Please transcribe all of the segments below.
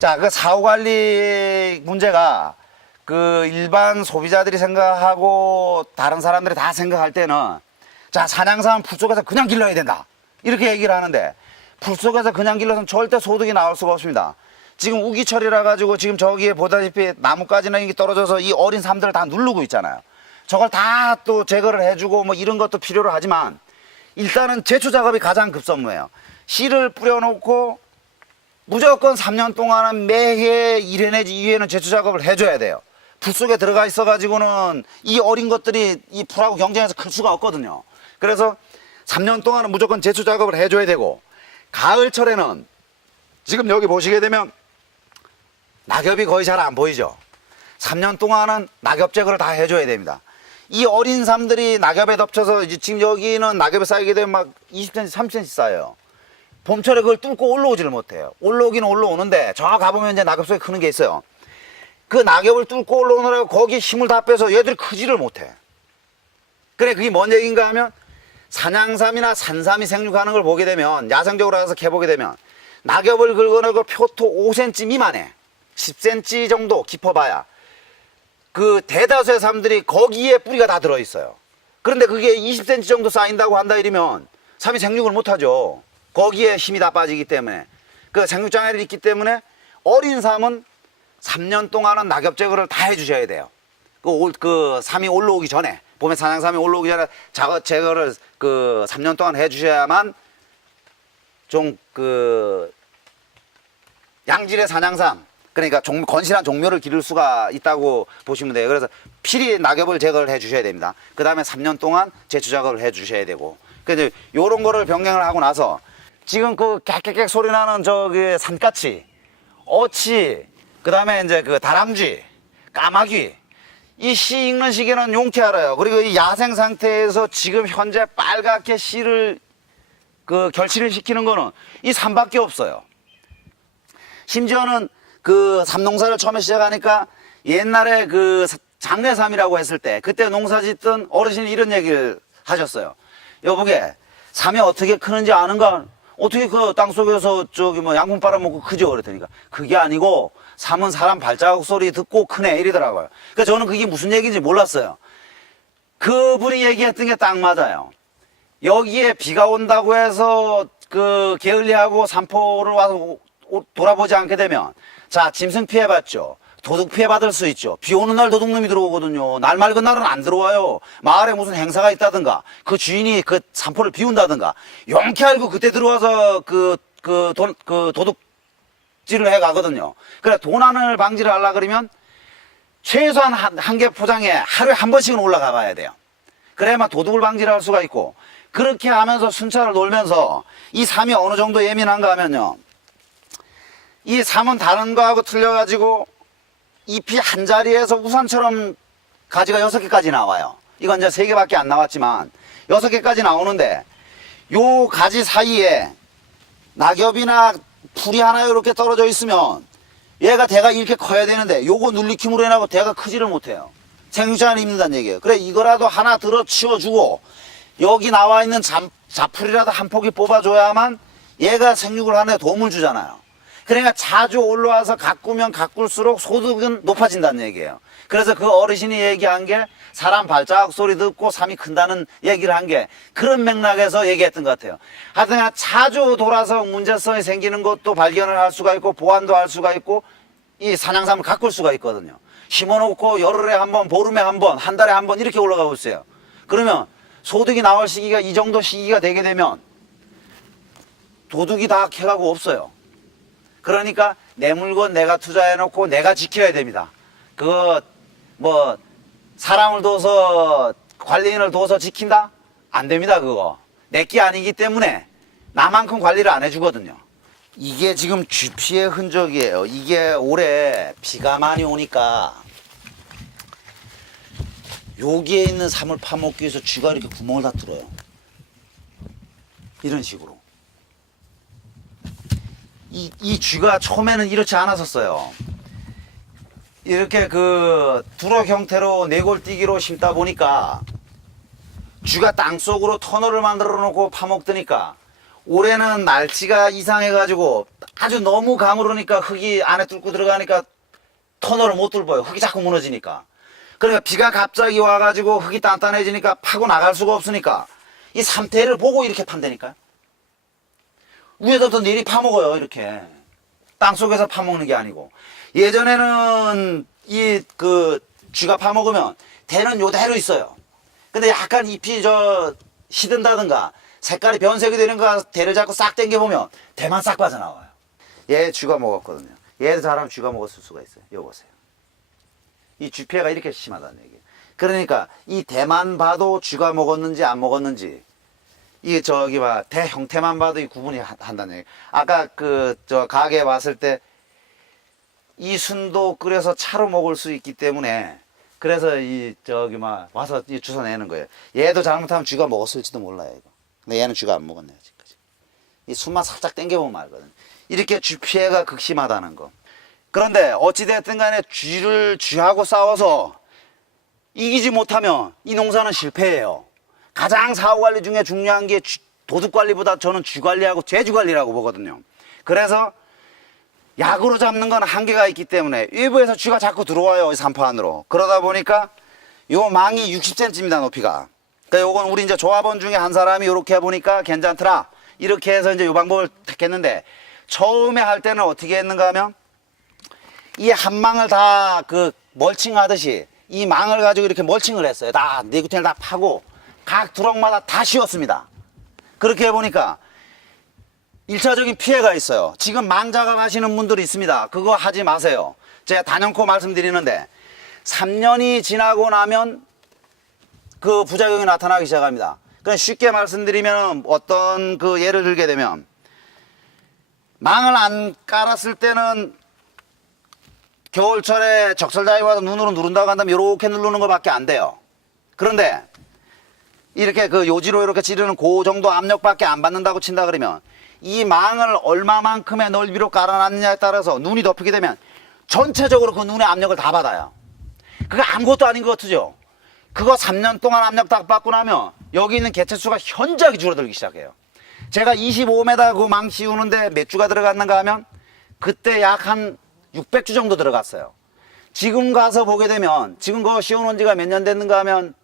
자, 그 사후 관리 문제가 그 일반 소비자들이 생각하고 다른 사람들이 다 생각할 때는 자, 산양삼은 풀 속에서 그냥 길러야 된다. 이렇게 얘기를 하는데 풀 속에서 그냥 길러서는 절대 소득이 나올 수가 없습니다. 지금 우기철이라 가지고 지금 저기에 보다시피 나뭇가지나 이게 떨어져서 이 어린 삶들을 다 누르고 있잖아요. 저걸 다 또 제거를 해주고 뭐 이런 것도 필요로 하지만 일단은 제초 작업이 가장 급선무예요. 씨를 뿌려놓고 무조건 3년 동안은 매해 1회 내지 2회는 제초 작업을 해줘야 돼요. 풀 속에 들어가 있어 가지고는 이 어린 것들이 이 풀하고 경쟁해서 클 수가 없거든요. 그래서 3년 동안은 무조건 제초 작업을 해줘야 되고 가을철에는 지금 여기 보시게 되면 낙엽이 거의 잘 안 보이죠. 3년 동안은 낙엽 제거를 다 해줘야 됩니다. 이 어린 삶들이 낙엽에 덮쳐서 이제 지금 여기는 낙엽이 쌓이게 되면 막 20cm, 30cm 쌓여요. 봄철에 그걸 뚫고 올라오지를 못해요. 올라오기는 올라오는데 저 가보면 이제 낙엽 속에 크는 게 있어요. 그 낙엽을 뚫고 올라오느라고 거기에 힘을 다 빼서 얘들이 크지를 못해. 그래, 그게 뭔 얘기인가 하면 산양삼이나 산삼이 생육하는 걸 보게 되면 야생적으로 가서 캐보게 되면 낙엽을 긁어내고 표토 5cm 미만에 10cm 정도 깊어봐야 그 대다수의 삶들이 거기에 뿌리가 다 들어있어요. 그런데 그게 20cm 정도 쌓인다고 한다 이러면 삼이 생육을 못하죠. 거기에 힘이 다 빠지기 때문에 그 생육장애를 있기 때문에 어린 삶은 3년 동안은 낙엽 제거를 다 해주셔야 돼요. 그 삼이 올라오기 전에 봄에 산양삼이 올라오기 전에 작업 제거를 그 3년 동안 해주셔야만 좀 그 양질의 산양삼 그러니까 건실한 종묘를 기를 수가 있다고 보시면 돼요. 그래서 필히 낙엽을 제거를 해 주셔야 됩니다. 그 다음에 3년 동안 제초 작업을 해 주셔야 되고. 그래서 요런 거를 변경을 하고 나서 지금 그 객객객 소리 나는 저기 산까치, 어치, 그 다음에 이제 그 다람쥐, 까마귀, 이 씨 익는 시기는 용케 알아요. 그리고 이 야생 상태에서 지금 현재 빨갛게 씨를 그 결실을 시키는 거는 이 삼밖에 없어요. 심지어는 그 삼농사를 처음에 시작하니까 옛날에 그 장례삼이라고 했을 때 그때 농사 짓던 어르신이 이런 얘기를 하셨어요. 여보게, 삼이 어떻게 크는지 아는가? 어떻게 그 땅속에서 저기 뭐 양분 빨아먹고 크죠? 그랬더니까 그게 아니고 삼은 사람 발자국 소리 듣고 크네 이러더라고요. 그러니까 저는 그게 무슨 얘기인지 몰랐어요. 그분이 얘기했던 게 딱 맞아요. 여기에 비가 온다고 해서 그 게을리하고 산포를 와서 돌아보지 않게 되면 자, 짐승 피해봤죠. 도둑 피해받을 수 있죠. 비 오는 날 도둑놈이 들어오거든요. 날 맑은 날은 안 들어와요. 마을에 무슨 행사가 있다든가 그 주인이 그 산포를 비운다든가 용케 알고 그때 들어와서 도둑질을 해 가거든요. 그래, 도난을 방지를 하려고 그러면 최소한 한 개 포장에 하루에 한 번씩은 올라가 봐야 돼요. 그래야만 도둑을 방지를 할 수가 있고 그렇게 하면서 순찰을 놀면서 이 삼이 어느 정도 예민한가 하면요. 이 삼은 다른 거하고 틀려가지고 잎이 한 자리에서 우산처럼 가지가 6개까지 나와요. 이건 이제 3개밖에 안 나왔지만 6개까지 나오는데 요 가지 사이에 낙엽이나 풀이 하나 이렇게 떨어져 있으면 얘가 대가 이렇게 커야 되는데 요거 눌리킴으로 해나고 대가 크지를 못해요. 생육장을 입는다는 얘기예요. 그래, 이거라도 하나 들어 치워주고 여기 나와 있는 잡풀이라도 한 포기 뽑아줘야만 얘가 생육을 하는데 도움을 주잖아요. 그러니까 자주 올라와서 가꾸면 가꿀수록 소득은 높아진다는 얘기예요. 그래서 그 어르신이 얘기한 게 사람 발자국 소리 듣고 삼이 큰다는 얘기를 한 게 그런 맥락에서 얘기했던 것 같아요. 하여튼 자주 돌아서 문제성이 생기는 것도 발견을 할 수가 있고 보완도 할 수가 있고 이 산양삼을 가꿀 수가 있거든요. 심어놓고 열흘에 한 번, 보름에 한 번, 한 달에 한 번 이렇게 올라가고 있어요. 그러면 소득이 나올 시기가 이 정도 시기가 되게 되면 도둑이 다 캐가고 없어요. 그러니까 내 물건 내가 투자해놓고 내가 지켜야 됩니다. 그거 뭐 사람을 둬서 관리인을 둬서 지킨다? 안 됩니다. 그거 내게 아니기 때문에 나만큼 관리를 안 해주거든요. 이게 지금 쥐피의 흔적이에요. 이게 올해 비가 많이 오니까 여기에 있는 삼을 파먹기 위해서 쥐가 이렇게 구멍을 다 뚫어요. 이런 식으로. 이 쥐가 처음에는 이렇지 않았었어요. 이렇게 그 두럭 형태로 네골뛰기로 심다 보니까 쥐가 땅속으로 터널을 만들어 놓고 파먹더니까 올해는 날씨가 이상해가지고 아주 너무 가물으니까 흙이 안에 뚫고 들어가니까 터널을 못 뚫어요. 흙이 자꾸 무너지니까. 그러니까 비가 갑자기 와가지고 흙이 단단해지니까 파고 나갈 수가 없으니까 이 상태를 보고 이렇게 판다니까. 위에서부터 내리 파먹어요. 이렇게 땅속에서 파먹는 게 아니고. 예전에는 이 그 쥐가 파먹으면 대는 요대로 있어요. 근데 약간 잎이 시든다든가 색깔이 변색이 되는가 대를 잡고 싹 당겨보면 대만 싹 빠져나와요. 얘 쥐가 먹었거든요. 얘도 잘하면 쥐가 먹었을 수가 있어요. 이거 보세요. 이 쥐 피해가 이렇게 심하다는 얘기예요. 그러니까 이 대만 봐도 쥐가 먹었는지 안 먹었는지 이게 대 형태만 봐도 이 구분이 한다는 얘기예요. 아까 가게에 왔을 때 이 순도 끓여서 차로 먹을 수 있기 때문에 그래서 와서 주워 내는 거예요. 얘도 잘못하면 쥐가 먹었을지도 몰라요, 이거. 근데 얘는 쥐가 안 먹었네, 아직까지. 이 순만 살짝 당겨보면 알거든. 이렇게 쥐 피해가 극심하다는 거. 그런데 어찌됐든 간에 쥐하고 싸워서 이기지 못하면 이 농사는 실패예요. 가장 사후 관리 중에 중요한 게 도둑 관리보다 저는 쥐 관리하고 제주 관리라고 보거든요. 그래서 약으로 잡는 건 한계가 있기 때문에 외부에서 쥐가 자꾸 들어와요, 산포 안으로. 그러다 보니까 요 망이 60cm입니다, 높이가. 그러니까 요건 우리 이제 조합원 중에 한 사람이 요렇게 해보니까 괜찮더라. 이렇게 해서 이제 요 방법을 택했는데 처음에 할 때는 어떻게 했는가 하면 이 한 망을 다 멀칭하듯이 이 망을 가지고 이렇게 멀칭을 했어요. 다 네구텐을 다 파고 각 두럭마다 다 씌웠습니다. 그렇게 해보니까 1차적인 피해가 있어요. 지금 망 작업하시는 분들이 있습니다. 그거 하지 마세요. 제가 단연코 말씀드리는데 3년이 지나고 나면 그 부작용이 나타나기 시작합니다. 그냥 쉽게 말씀드리면 어떤 예를 들게 되면 망을 안 깔았을 때는 겨울철에 적설자이 와서 눈으로 누른다고 한다면 이렇게 누르는 것밖에 안 돼요. 그런데 이렇게 요지로 이렇게 찌르는 그 정도 압력밖에 안 받는다고 친다 그러면 이 망을 얼마만큼의 넓이로 깔아놨느냐에 따라서 눈이 덮이게 되면 전체적으로 그 눈의 압력을 다 받아요. 그거 아무것도 아닌 것 같죠? 그거 3년 동안 압력 딱 받고 나면 여기 있는 개체수가 현저하게 줄어들기 시작해요. 제가 25m 그 망 씌우는데 몇 주가 들어갔는가 하면 그때 약 한 600주 정도 들어갔어요. 지금 가서 보게 되면 지금 그거 씌워놓은 지가 몇 년 됐는가 하면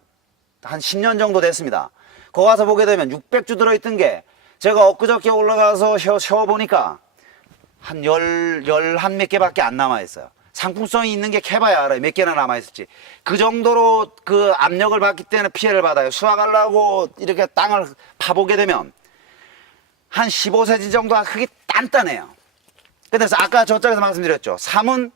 한 10년 정도 됐습니다. 거기 가서 보게 되면 600주 들어있던 게 제가 엊그저께 올라가서 쉬어보니까 한 한 몇 개밖에 안 남아있어요. 상품성이 있는 게 캐봐야 알아요. 몇 개나 남아있을지. 그 정도로 그 압력을 받기 때문에 피해를 받아요. 수확하려고 이렇게 땅을 파보게 되면 한 15cm 정도 흙이 단단해요. 그래서 아까 저쪽에서 말씀드렸죠. 3은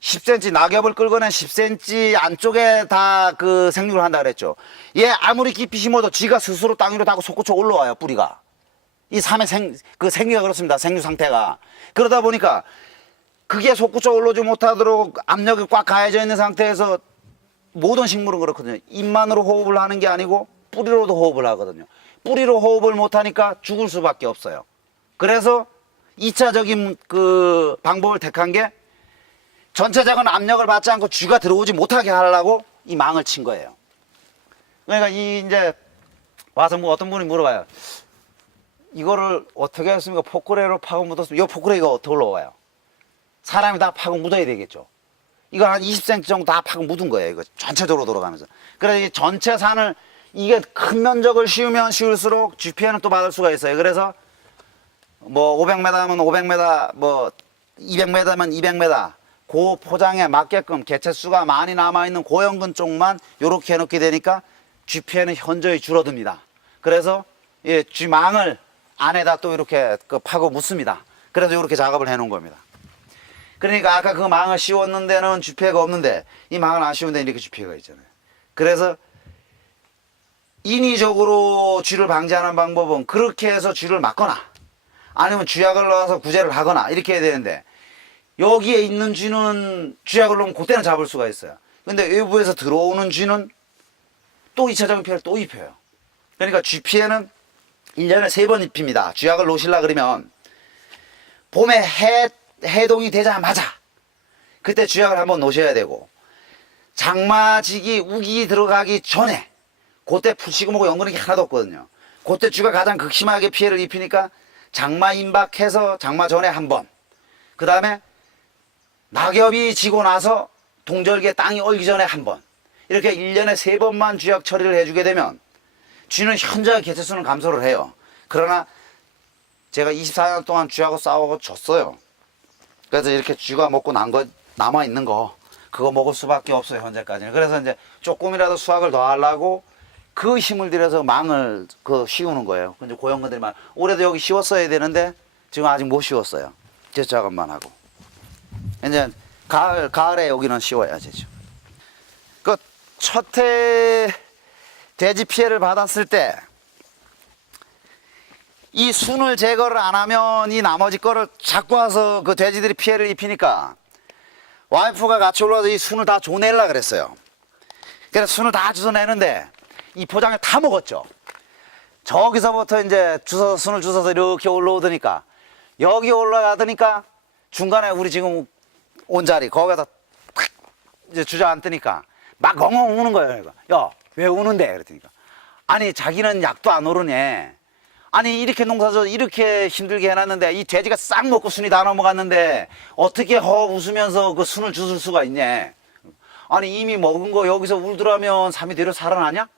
10cm, 낙엽을 끌거나 10cm 안쪽에 다 생육을 한다 그랬죠. 얘 아무리 깊이 심어도 지가 스스로 땅 위로 닿고 솟구쳐 올라와요, 뿌리가. 이 3의 생리가 그렇습니다, 생육 상태가. 그러다 보니까 그게 솟구쳐 올라오지 못하도록 압력이 꽉 가해져 있는 상태에서 모든 식물은 그렇거든요. 입만으로 호흡을 하는 게 아니고 뿌리로도 호흡을 하거든요. 뿌리로 호흡을 못하니까 죽을 수밖에 없어요. 그래서 2차적인 방법을 택한 게 전체적인 압력을 받지 않고 쥐가 들어오지 못하게 하려고 이 망을 친 거예요. 그러니까 이제 와서 어떤 분이 물어봐요. 이거를 어떻게 했습니까? 포크레로 파고 묻었으면 이 포크레가 어떻게 올라와요? 사람이 다 파고 묻어야 되겠죠. 이거 한 20cm 정도 다 파고 묻은 거예요. 이거 전체적으로 돌아가면서. 그래서 이 전체 산을 이게 큰 면적을 씌우면 씌울수록 쥐 피해는 또 받을 수가 있어요. 그래서 500m면 500m, 200m면 200m. 그 포장에 맞게끔 개체수가 많이 남아있는 고연근 쪽만 이렇게 해놓게 되니까 쥐 피해는 현저히 줄어듭니다. 그래서 쥐망을 안에다 또 이렇게 파고 묻습니다. 그래서 이렇게 작업을 해놓은 겁니다. 그러니까 아까 그 망을 씌웠는 데는 쥐 피해가 없는데 이 망을 안 씌운 데는 이렇게 쥐 피해가 있잖아요. 그래서 인위적으로 쥐를 방지하는 방법은 그렇게 해서 쥐를 막거나 아니면 쥐약을 넣어서 구제를 하거나 이렇게 해야 되는데 여기에 있는 쥐는 쥐약을 넣으면 그때는 잡을 수가 있어요. 근데 외부에서 들어오는 쥐는 또 2차적인 피해를 또 입혀요. 그러니까 쥐 피해는 1년에 3번 입힙니다. 쥐약을 놓으시려 그러면 봄에 해동이 되자마자 그때 쥐약을 한번 놓으셔야 되고 장마지기 우기 들어가기 전에 그때 풀씨고 뭐고 연근한 게 하나도 없거든요. 그때 쥐가 가장 극심하게 피해를 입히니까 장마 임박해서 장마 전에 한 번, 그 다음에 낙엽이 지고 나서 동절기에 땅이 얼기 전에 한 번, 이렇게 1년에 3번만 쥐약 처리를 해주게 되면 쥐는 현저하게 개체수는 감소를 해요. 그러나 제가 24년 동안 쥐하고 싸우고 졌어요. 그래서 이렇게 쥐가 먹고 남아있는 거, 그거 먹을 수밖에 없어요, 현재까지는. 그래서 이제 조금이라도 수확을 더 하려고 그 힘을 들여서 망을 씌우는 거예요. 근데 고형근들이 올해도 여기 씌웠어야 되는데 지금 아직 못 씌웠어요. 제 작업만 하고. 이제 가을에 여기는 씌워야지. 그 첫해 돼지 피해를 받았을 때 이 순을 제거를 안 하면 이 나머지 거를 자꾸 와서 그 돼지들이 피해를 입히니까 와이프가 같이 올라와서 이 순을 다 조내려고 그랬어요. 그래서 순을 다 주워내는데 이 포장을 다 먹었죠. 저기서부터 이제 순을 주워서 이렇게 올라오더니까 여기 올라가더니까 중간에 우리 지금 온 자리 거기서 탁 이제 주저앉으니까 막 엉엉 우는 거예요. 야, 왜 우는데? 그랬더니까 아니 자기는 약도 안 오르네. 아니 이렇게 농사져서 이렇게 힘들게 해놨는데 이 돼지가 싹 먹고 순이 다 넘어갔는데 어떻게 웃으면서 그 순을 주술 수가 있냐. 아니 이미 먹은 거 여기서 울더라면 3일 뒤로 살아나냐?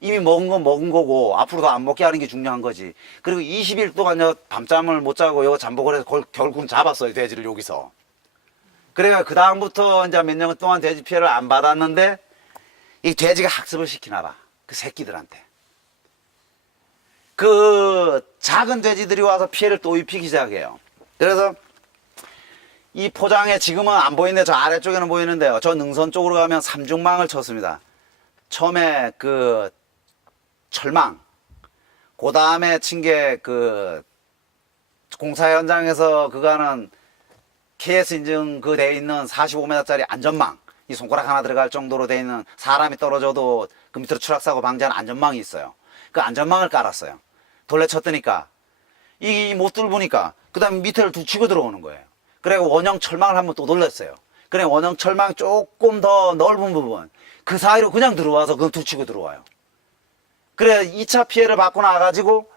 이미 먹은 건 먹은 거고 앞으로도 안 먹게 하는 게 중요한 거지. 그리고 20일 동안 밤잠을 못 자고 여기 잠복을 해서 결국은 잡았어요, 돼지를 여기서. 그래가 그 다음부터 이제 몇 년 동안 돼지 피해를 안 받았는데 이 돼지가 학습을 시키나 봐, 그 새끼들한테. 그 작은 돼지들이 와서 피해를 또 입히기 시작해요. 그래서 이 포장에 지금은 안 보이는데 저 아래쪽에는 보이는데요. 저 능선 쪽으로 가면 삼중망을 쳤습니다. 처음에 그 철망, 그 다음에 친 게 그 공사 현장에서 그거는 KS 인증 그 돼 있는 45m짜리 안전망, 이 손가락 하나 들어갈 정도로 돼 있는 사람이 떨어져도 그 밑으로 추락사고 방지하는 안전망이 있어요. 그 안전망을 깔았어요. 돌려 쳤더니까 이 못 뚫으니까 그 다음에 밑에를 툭 치고 들어오는 거예요. 그래서 원형 철망을 한번 또 돌렸어요. 그래 원형 철망 조금 더 넓은 부분 그 사이로 그냥 들어와서 그걸 툭 치고 들어와요. 그래 2차 피해를 받고 나가지고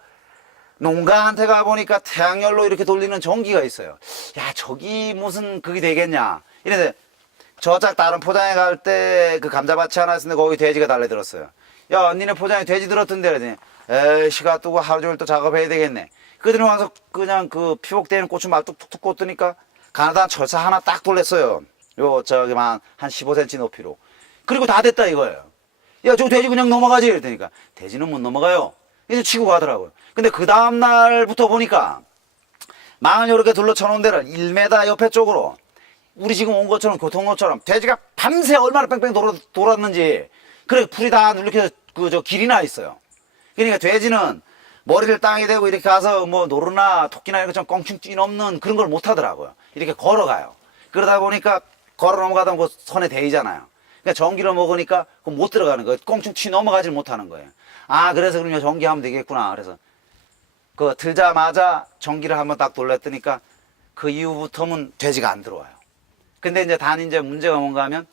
농가한테 가보니까 태양열로 이렇게 돌리는 전기가 있어요. 야 저기 무슨 그게 되겠냐 이랬는데 저짝 다른 포장에 갈 때 그 감자밭이 하나 있었는데 거기 돼지가 달려들었어요. 야 니네 포장에 돼지 들었던데 그러더니 에이 시가 뜨고 하루 종일 또 작업해야 되겠네. 그들이 와서 그냥 그 피복되는 꽃을 막 툭툭툭 꽂더니까 가나다란 철사 하나 딱 돌렸어요. 요 저기만 한 15cm 높이로. 그리고 다 됐다 이거예요. 야 저 돼지 그냥 넘어가지 이랬더니까 돼지는 못 넘어가요. 이제 치고 가더라고요. 근데 그 다음날부터 보니까 망을 이렇게 둘러쳐 놓은 데를 1m 옆에 쪽으로 우리 지금 온 것처럼 교통로처럼 돼지가 밤새 얼마나 뺑뺑 돌았는지 그래 풀이 다 눌리켜서 그 길이 나 있어요. 그러니까 돼지는 머리를 땅에 대고 이렇게 가서 뭐 노루나 토끼나 이런 것처럼 껑충 뛰넘는 그런 걸 못 하더라고요. 이렇게 걸어가요. 그러다 보니까 걸어 넘어가다 그 선에 대이잖아요. 그러니까 전기를 먹으니까 못 들어가는 거예요. 껑충 튀 넘어가질 못하는 거예요. 아 그래서 그러면 전기하면 되겠구나. 그래서 그 들자마자 전기를 한번 딱 돌렸더니까 그 이후부터는 돼지가 안 들어와요. 근데 이제 단 이제 문제가 뭔가 하면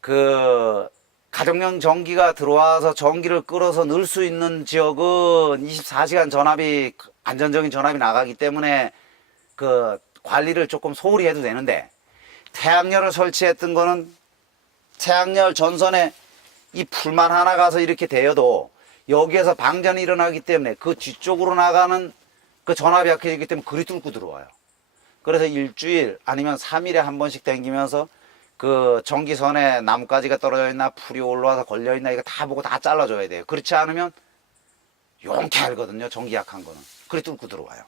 그 가정용 전기가 들어와서 전기를 끌어서 넣을 수 있는 지역은 24시간 전압이 안전적인 전압이 나가기 때문에 그 관리를 조금 소홀히 해도 되는데 태양열을 설치했던 거는 태양열 전선에 이 풀만 하나 가서 이렇게 대여도 여기에서 방전이 일어나기 때문에 그 뒤쪽으로 나가는 그 전압이 약해지기 때문에 그리 뚫고 들어와요. 그래서 일주일 아니면 3일에 한 번씩 댕기면서 그 전기선에 나뭇가지가 떨어져 있나 풀이 올라와서 걸려 있나 이거 다 보고 다 잘라줘야 돼요. 그렇지 않으면 용케 알거든요. 전기 약한 거는. 그리 뚫고 들어와요.